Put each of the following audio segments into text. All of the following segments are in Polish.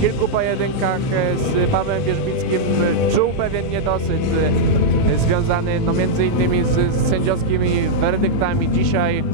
Kilku pojedynkach e, z Pawłem Wierzbickim czuł pewien niedosyt e, związany no, między innymi z, z sędziowskimi werdyktami. Dzisiaj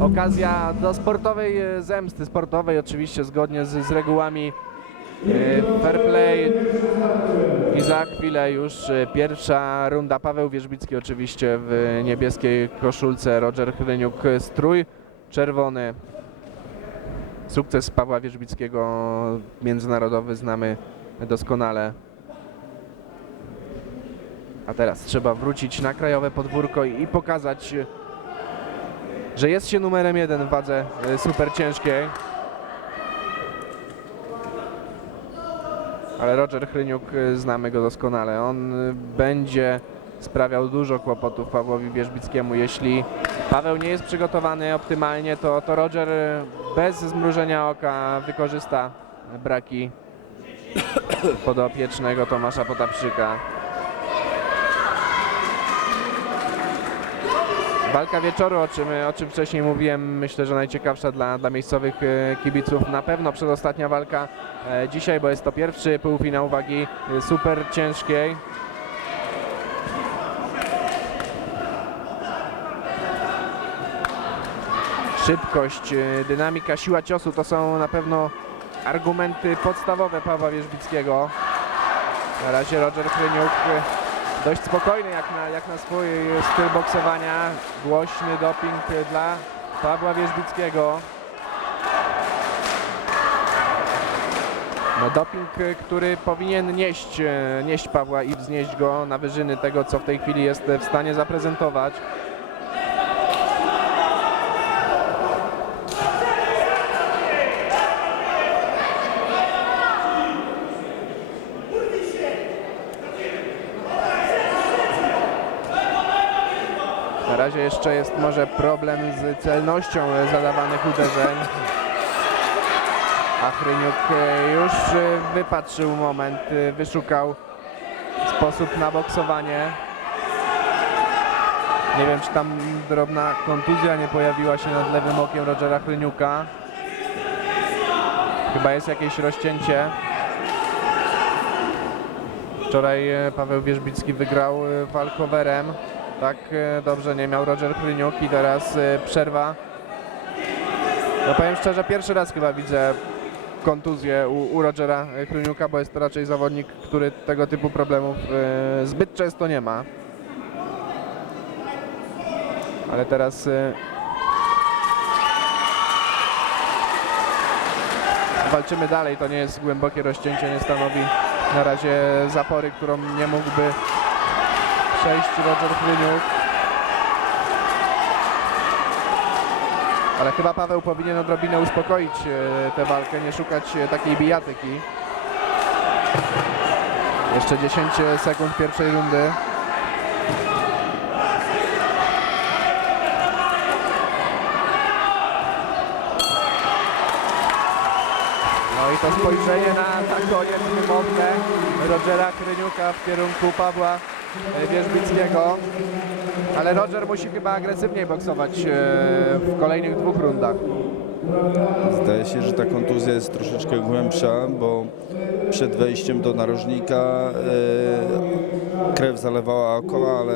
okazja do sportowej e, zemsty, sportowej oczywiście zgodnie z, z regułami fair play i za chwilę już pierwsza runda. Paweł Wierzbicki oczywiście w niebieskiej koszulce, Roger Chryniuk strój czerwony. Sukces Pawła Wierzbickiego międzynarodowy znamy doskonale. A teraz trzeba wrócić na krajowe podwórko i pokazać, że jest się numerem jeden w wadze e, super ciężkiej. Ale Roger Chryniuk, y, znamy go doskonale. On y, będzie sprawiał dużo kłopotów Pawłowi Wierzbickiemu. Jeśli Paweł nie jest przygotowany optymalnie, to, to Roger bez zmrużenia oka wykorzysta braki podopiecznego Tomasza Potapczyka. Walka wieczoru, o czym, o czym wcześniej mówiłem, myślę, że najciekawsza dla, dla miejscowych e, kibiców. Na pewno przedostatnia walka e, dzisiaj, bo jest to pierwszy półfinał wagi e, super ciężkiej. Szybkość, e, dynamika, siła ciosu to są na pewno argumenty podstawowe Pawła Wierzbickiego. Na razie Roger Chryniuk e, dość spokojny jak na, jak na swój styl boksowania. Głośny doping dla Pawła Wierzbickiego. No doping, e, który powinien nieść, nieść Pawła i wznieść go na wyżyny tego, co w tej chwili jest w stanie zaprezentować. Na razie jeszcze jest może problem z celnością zadawanych uderzeń. A Chryniuk e, już e, wypatrzył moment, e, wyszukał sposób na boksowanie. Nie wiem, czy tam drobna kontuzja nie pojawiła się nad lewym okiem Rogera Chryniuka. Chyba jest jakieś rozcięcie. Wczoraj Paweł Wierzbicki wygrał walkowerem. Tak e, dobrze nie miał Roger Chryniuk i teraz e, przerwa. No powiem szczerze, pierwszy raz chyba widzę kontuzję u, u Rogera e, Chryniuka, bo jest to raczej zawodnik, który tego typu problemów e, zbyt często nie ma. Ale teraz e, walczymy dalej, to nie jest głębokie rozcięcie, nie stanowi na razie zapory, którą nie mógłby przejść Roger Chryniuk. Ale chyba Paweł powinien odrobinę uspokoić e, tę walkę, nie szukać e, takiej bijatyki. Jeszcze 10 sekund pierwszej rundy. No i to spojrzenie na, na koniec wymowne Rogera Kryniuka w kierunku Pawła e, Wierzbickiego. Ale Roger musi chyba agresywniej boksować e, w kolejnych dwóch rundach. Zdaje się, że ta kontuzja jest troszeczkę głębsza, bo przed wejściem do narożnika e, krew zalewała oko, ale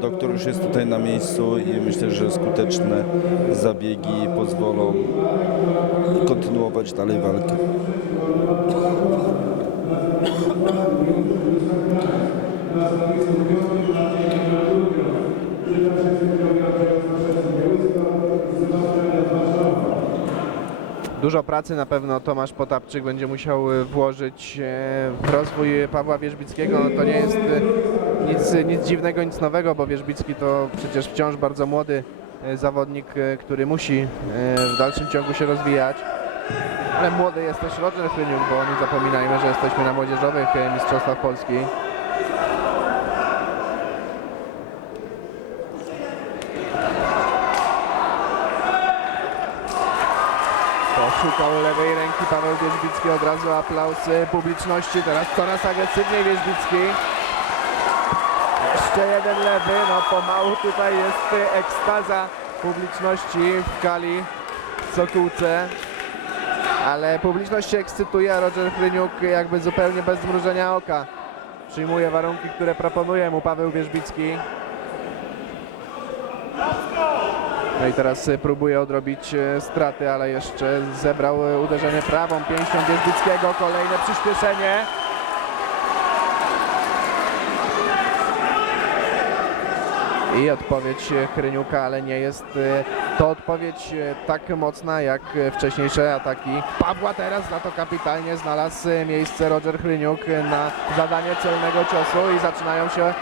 doktor już jest tutaj na miejscu i myślę, że skuteczne zabiegi pozwolą kontynuować dalej walkę. Dużo pracy na pewno Tomasz Potapczyk będzie musiał e, włożyć e, w rozwój Pawła Wierzbickiego. No to nie jest e, nic, nic dziwnego, nic nowego, bo Wierzbicki to przecież wciąż bardzo młody zawodnik, który musi w dalszym ciągu się rozwijać. Ale młody jest też Roger Chryniuk, bo nie zapominajmy, że jesteśmy na młodzieżowych mistrzostwach Polski. Poszukał lewej ręki Paweł Wierzbicki, od razu aplauz publiczności, teraz coraz agresywniej Wierzbicki. Jeszcze jeden lewy, no pomału tutaj jest ekstaza publiczności w Kali Sokółce. ale publiczność się ekscytuje, a Roger Chryniuk jakby zupełnie bez zmrużenia oka przyjmuje warunki, które proponuje mu Paweł Wierzbicki. No i teraz y, próbuje odrobić y, straty, ale jeszcze zebrał y, uderzenie prawą pięścią Wierzbickiego. Kolejne przyspieszenie. I odpowiedź Kryniuka, ale nie jest to odpowiedź tak mocna jak wcześniejsze ataki. Pawła teraz na to kapitalnie znalazł miejsce Roger Chryniuk na zadanie celnego ciosu i zaczynają się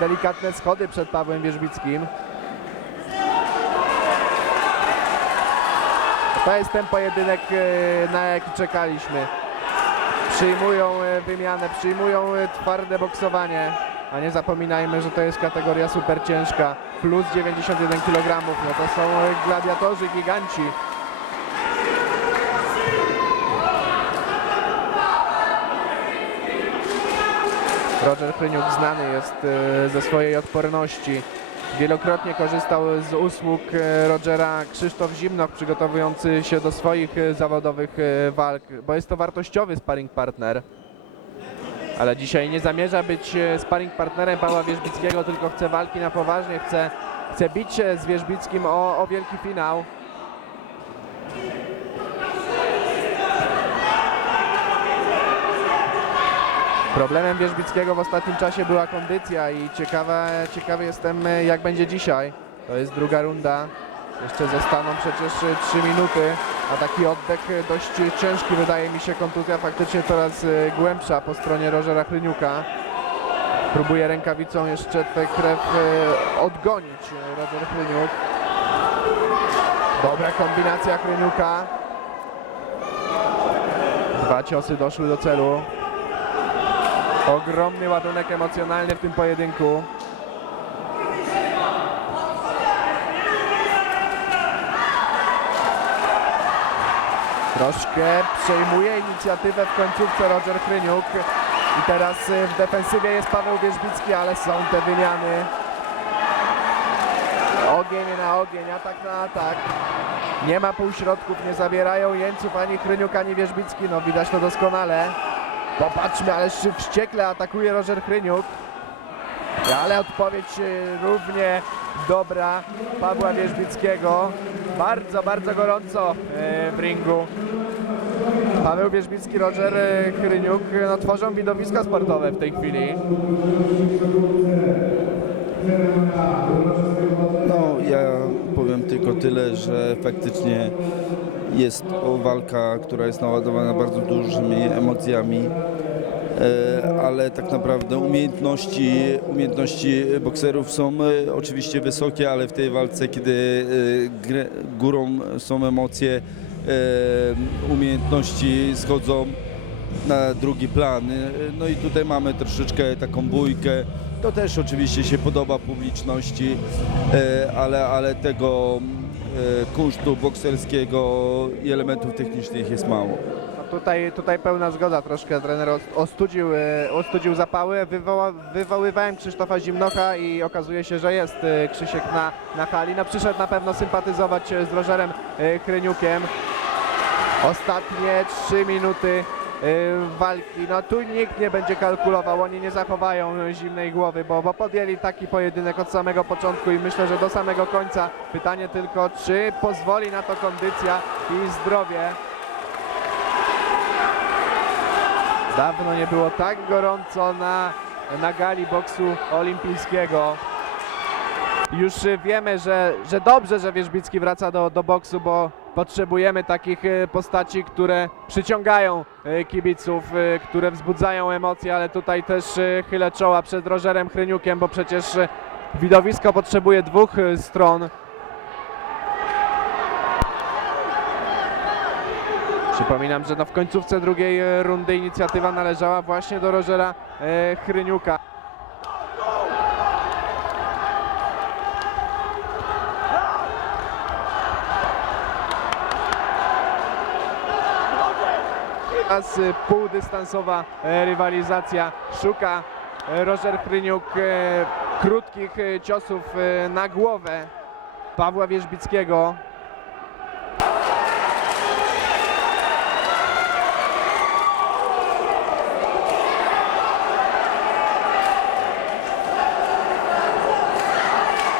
delikatne schody przed Pawłem Wierzbickim. To jest ten pojedynek, e, na jaki czekaliśmy. Przyjmują e, wymianę, przyjmują e, twarde boksowanie. A nie zapominajmy, że to jest kategoria super ciężka. Plus 91 kg. No to są gladiatorzy, giganci. Roger Chryniuk znany jest ze swojej odporności. Wielokrotnie korzystał z usług e, Rogera Krzysztof Zimnoch, przygotowujący się do swoich e, zawodowych e, walk, bo jest to wartościowy sparring partner. Ale dzisiaj nie zamierza być sparring partnerem Pawła Wierzbickiego, tylko chce walki na poważnie, chce, chce bić się z Wierzbickim o, o wielki finał. Problemem Wierzbickiego w ostatnim czasie była kondycja i ciekawe, ciekawy jestem e, jak będzie dzisiaj. To jest druga runda. Jeszcze zostaną przecież e, 3 minuty, a taki oddech e, dość ciężki wydaje mi się. Kontuzja faktycznie coraz e, głębsza po stronie Rożera Chryniuka. Próbuje rękawicą jeszcze tę krew e, odgonić e, Roger Chryniuk. Dobra kombinacja Chryniuka. Dwa ciosy doszły do celu. Ogromny ładunek emocjonalny w tym pojedynku. Troszkę przejmuje inicjatywę w końcówce Roger Chryniuk. I teraz y, w defensywie jest Paweł Wierzbicki, ale są te wymiany. Ogień na ogień, atak na atak. Nie ma półśrodków, nie zabierają jeńców ani Chryniuk, ani Wierzbicki. No widać to doskonale. Popatrzmy, ale wściekle atakuje Roger Chryniuk. Ale odpowiedź e, równie dobra Pawła Wierzbickiego. Bardzo, bardzo gorąco e, w ringu. Paweł Wierzbicki, Roger Chryniuk no, tworzą widowiska sportowe w tej chwili. No, ja powiem tylko tyle, że faktycznie jest to walka, która jest naładowana bardzo dużymi emocjami, ale tak naprawdę umiejętności, umiejętności bokserów są e, oczywiście wysokie, ale w tej walce, kiedy e, górą są emocje, e, umiejętności schodzą na drugi plan. No i tutaj mamy troszeczkę taką bójkę. To też oczywiście się podoba publiczności, e, ale, ale tego e, kunsztu bokserskiego i elementów technicznych jest mało. Tutaj, tutaj pełna zgoda, troszkę trener os- ostudził, e, ostudził zapały. Wywoła, wywoływałem Krzysztofa Zimnocha i okazuje się, że jest e, Krzysiek na, na hali. No przyszedł na pewno sympatyzować e, z Rożerem Chryniukiem. Ostatnie trzy minuty walki. No tu nikt nie będzie kalkulował, oni nie zachowają zimnej głowy, bo, bo podjęli taki pojedynek od samego początku i myślę, że do samego końca. Pytanie tylko, czy pozwoli na to kondycja i zdrowie. Dawno nie było tak gorąco na, na gali boksu olimpijskiego. Już wiemy, że, że dobrze, że Wierzbicki wraca do, do boksu, bo potrzebujemy takich y, postaci, które przyciągają y, kibiców, y, które wzbudzają emocje, ale tutaj też chylę czoła przed Rogerem Chryniukiem, bo przecież widowisko potrzebuje dwóch stron. Przypominam, że no w końcówce drugiej e, rundy inicjatywa należała właśnie do Rogera e, Chryniuka. Teraz e, półdystansowa rywalizacja. Szuka Roger Chryniuk krótkich ciosów na głowę Pawła Wierzbickiego.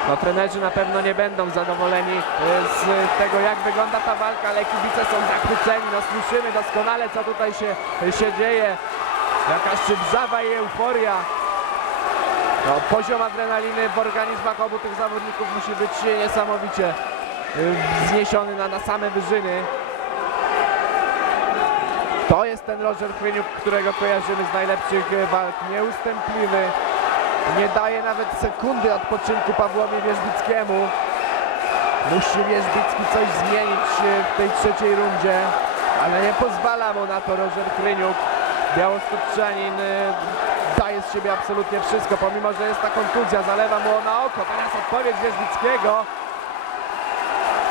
No trenerzy na pewno nie będą zadowoleni e, z tego jak wygląda ta walka, ale kibice są zachwyceni, no słyszymy doskonale co tutaj się, się dzieje. Jakaś wrzawa i euforia. No, poziom adrenaliny w organizmach obu tych zawodników musi być niesamowicie y, wzniesiony na, na same wyżyny. To jest ten Roger Chwieniuk, którego kojarzymy z najlepszych y, walk. Nieustępliwy. Nie daje nawet sekundy odpoczynku Pawłowi Wierzbickiemu. Musi Wierzbicki coś zmienić y, w tej trzeciej rundzie, ale nie pozwala mu na to Roger Chwieniuk. Białostoprzanin y, daje z siebie absolutnie wszystko, pomimo że jest ta kontuzja, zalewa mu na oko. Teraz odpowiedź Wierzbickiego.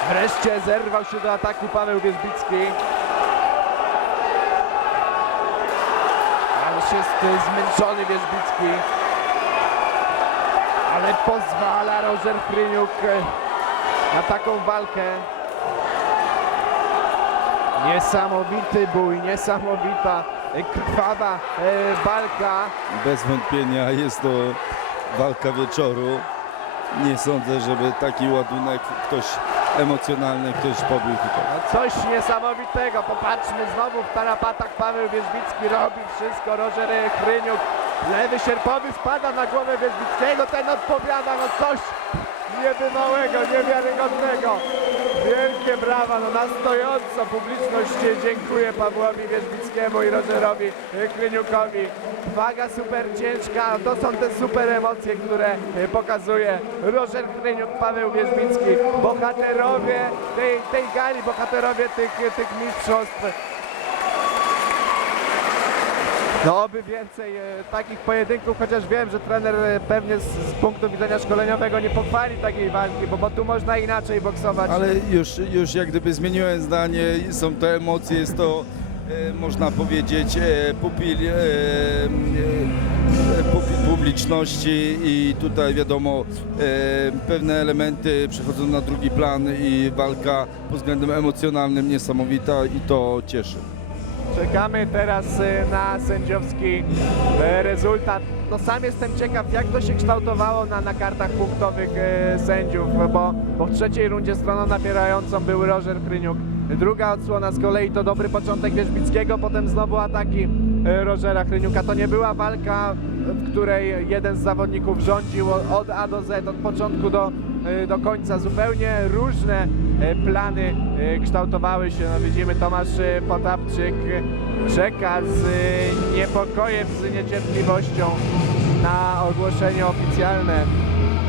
Wreszcie zerwał się do ataku Paweł Wierzbicki. Ależ jest y, zmęczony Wierzbicki. Ale pozwala Roger Chryniuk y, na taką walkę. Niesamowity bój, niesamowita, krwawa y, walka. Bez wątpienia jest to walka wieczoru. Nie sądzę, żeby taki ładunek ktoś emocjonalny ktoś pobił tutaj. No coś niesamowitego. Popatrzmy znowu w tarapatach Paweł Wierzbicki robi wszystko. Roger Chryniuk. Lewy sierpowy spada na głowę Wierzbickiego. Ten odpowiada. No coś niebywałego, niewiarygodnego. Wielkie brawa. No na stojąco publiczność dziękuję Pawłowi Wierzbickiemu i Rogerowi Chryniukowi. Waga super ciężka. To są te super emocje, które pokazuje Roger Chryniuk, Paweł Wierzbicki. Bohaterowie tej, tej gali, bohaterowie tych, tych mistrzostw. No oby więcej e, takich pojedynków, chociaż wiem, że trener e, pewnie z, z punktu widzenia szkoleniowego nie pochwali takiej walki, bo, bo tu można inaczej boksować. Ale już, już jak gdyby zmieniłem zdanie, są to emocje, jest to e, można powiedzieć e, pupil e, e, pu- publiczności i tutaj wiadomo e, pewne elementy przechodzą na drugi plan i walka pod względem emocjonalnym niesamowita i to cieszy. Czekamy teraz e, na sędziowski e, rezultat. No sam jestem ciekaw, jak to się kształtowało na, na kartach punktowych e, sędziów, bo, bo w trzeciej rundzie stroną napierającą był Roger Chryniuk. Druga odsłona z kolei to dobry początek Wierzbickiego, potem znowu ataki e, Rogera Chryniuka. To nie była walka, w której jeden z zawodników rządził od A do Z, od początku do, e, do końca. Zupełnie różne e, plany kształtowały się. No widzimy Tomasz Potapczyk czeka z niepokojem, z niecierpliwością na ogłoszenie oficjalne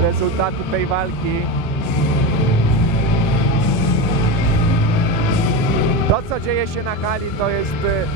rezultatu tej walki. To, co dzieje się na hali, to jest e,